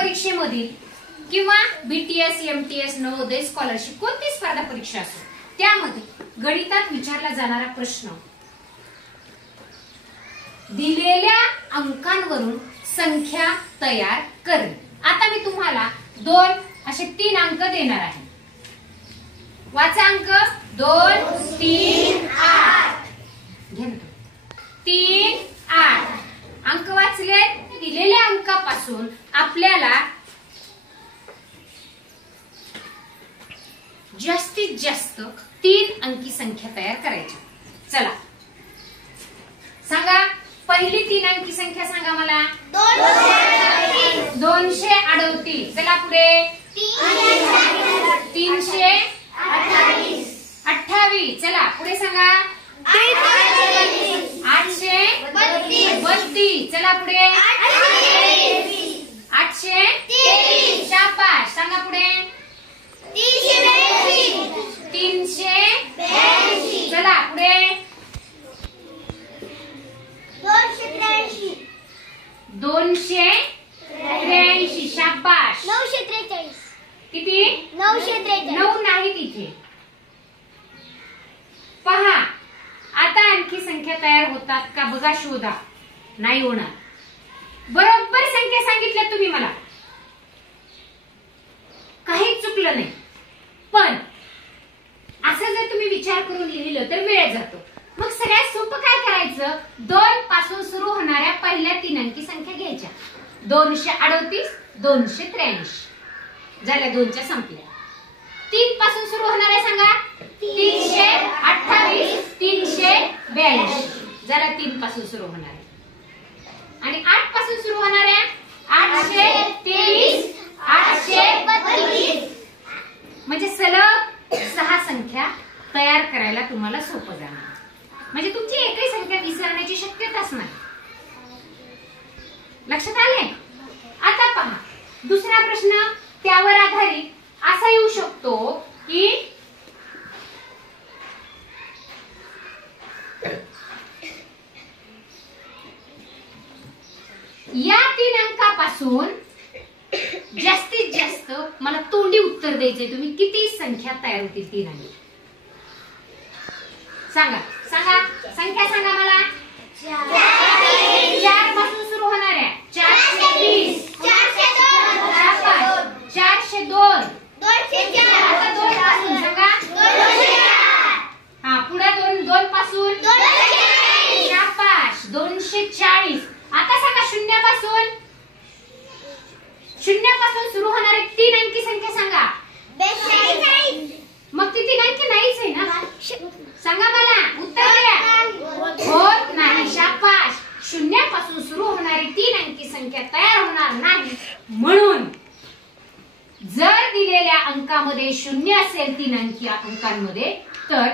परीक्षेमधील किंवा BTS, MTS, Navodaya, scholarship कोणती स्पर्धा परीक्षा असो त्यामध्ये गणितात विचारला जाणारा प्रश्न दिलेल्या अंकांवरून संख्या तयार करणे. आता मी तुम्हाला 2 असे 3 अंक देणार आहे. वाचा अंक 2, 3, 8. 3, 8 अंक वाचले. दिलेल्या अंकापासून आपल्याला जास्तीत जास्त 3 अंकी संख्या तयार करायची. चला सांगा, पहिली 3 अंकी संख्या सांगा मला. 238. चला पुढे 328. चला पुढे सांगा 832. चला पुढे 823. शाबाश. सांगा पुढे 382. चला पुढे 283. शाबाश. 943. किती? 943. 9 नाही तिथे. पहा आता आणखी संख्या तयार होतात का बघा, शोधा. नाही होणार. बरोबर संख्या सांगितल्या तुम्ही मला, काहीच चुकलं नाही. पण असं जर तुम्ही विचार करून लिहिलं तर वेळ जातो. मग सगळ्यात सोपं काय करायचं, 2 पासून सुरू होणाऱ्या पहिल्या 3 अंकी संख्या घ्यायच्या. 238, 283 झाल्या. 2च्या संपल्या. 3 पासून सुरू होणाऱ्या सांगा 328, 342 झाल्या. 3 पासून सुरू होणाऱ्या. आणि 8 पासून सुरू होणाऱ्या 823, 832 म्हणजे सलग 6 संख्या तयार करायला तुम्हाला सोपं जाणार. म्हणजे तुमची एकही संख्या विसरण्याची शक्यताच नाही. लक्षात आले? आता पहा दुसरा प्रश्न त्यावर आधारित असा येऊ शकतो की या 3 अंकापासून जास्तीत जास्त मला तोंडी उत्तर द्यायचे. तुम्ही किती संख्या तयार होतील 3 अंकी सांगा. सांगा संख्या सांगा मला. 4 पासून सुरू होणाऱ्या 420, 402, 402. आता 2 पासून सांगा. हा पुढे 2 पासून 240. आता सांगा 0 पासून सुरू होणारे 3 अंकी संख्या सांगा. मग ती 3 अंकी नाहीच आहे ना. सांगा मला उत्तर द्या. होत नाही. शाबाश. 0 पासून सुरू होणारी 3 अंकी संख्या तयार होणार नाही. म्हणून जर दिलेल्या अंकामध्ये 0 असेल 3 अंकी अंकांमध्ये तर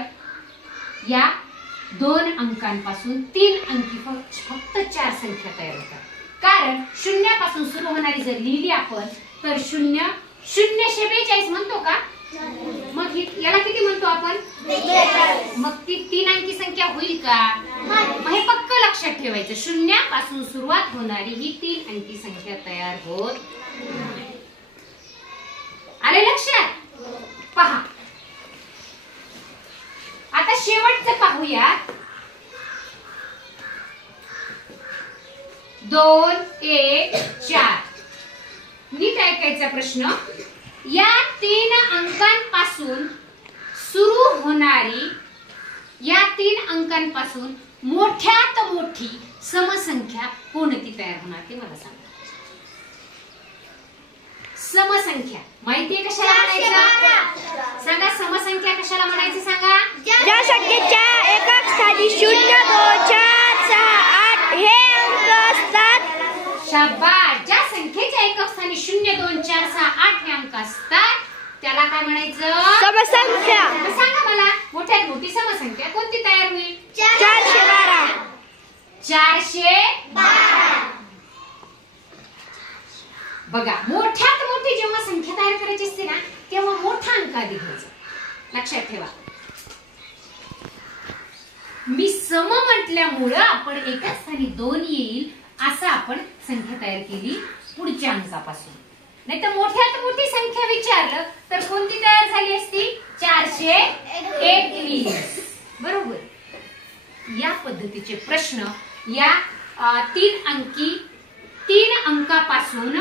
या 2 अंकांपासून 3 अंकी फक्त 4 संख्या तयार होतात. कारण 0 पासून सुरू होणारी जर लिहिली आपण तर 042 म्हणतो का. मग याला किती म्हणतो आपण. मग ती 3 अंकी संख्या होईल का. मग हे पक्क लक्षात ठेवायचं. 0 पासून सुरुवात होणारी ही 3 अंकी संख्या तयार होत. आले लक्षात. पहा आता शेवटचं पाहूया. 2, 1, 4. नीट ऐकायचा प्रश्न. या 3 अंकांपासून सुरू होणारी या 3 अंकांपासून मोठ्यात मोठी समसंख्या कोणती तयार होणार ते मला सांगा. समसंख्या माहितीये कशाला म्हणायचं सांगा. समसंख्या कशाला म्हणायचं सांगा. ज्या संख्येच्या एकक स्थानी 0, 2, 4, 6, 8 हे अंक असतात. शाबास. ज्या संख्येच्या एकक स्थानी 0, 2, 4, 6, 8 हे अंक असतात त्याला काय म्हणायचं. समसंख्या. सांगा मला मोठ्यात मोठी समसंख्या कोणती तयार होईल. 412. 412. बघा मोठ्यात मोठी जेव्हा संख्या तयार करायची असते ना तेव्हा मोठा अंक आधी घ्यायचा. लक्षात ठेवा. मी सम म्हटल्यामुळे आपण एका स्थानी 2 येईल असं आपण संख्या तयार केली पुढच्या अंकापासून. नाही तर मोठ्यात मोठी संख्या विचारलं तर कोणती तयार झाली असती? 421. बरोबर. या पद्धतीचे प्रश्न या 3 अंकापासून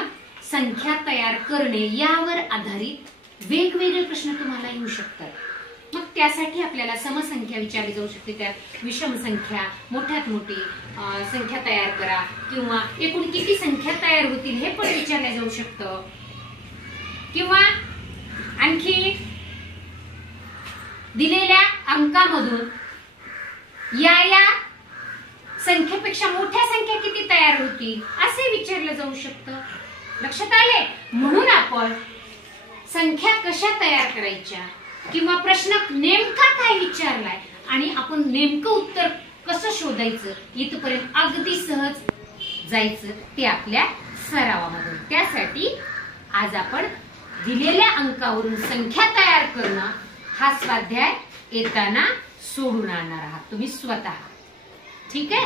संख्या तयार करणे यावर आधारित वेगवेगळे प्रश्न तुम्हाला येऊ शकतात. मग त्यासाठी आपल्याला समसंख्या विचारली जाऊ शकते, त्यात विषम संख्या, मोठ्यात मोठी संख्या तयार करा किंवा एकूण किती संख्या तयार होतील हे पण विचारले जाऊ शकतं. किंवा आणखी दिलेल्या अंकामधून या संख्येपेक्षा मोठ्या संख्या किती तयार होतील असे विचारलं जाऊ शकतं. लक्षात आले? म्हणून आपण संख्या कशा तयार करायच्या किंवा प्रश्न नेमका काय विचारलाय आणि आपण नेमकं उत्तर कसं शोधायचं इथपर्यंत अगदी सहज जायचं ते आपल्या सरावामधून. त्यासाठी आज आपण दिलेल्या अंकावरून संख्या तयार करणं हा स्वाध्याय येताना सोडून आणणार आहात तुम्ही स्वतः. ठीक आहे?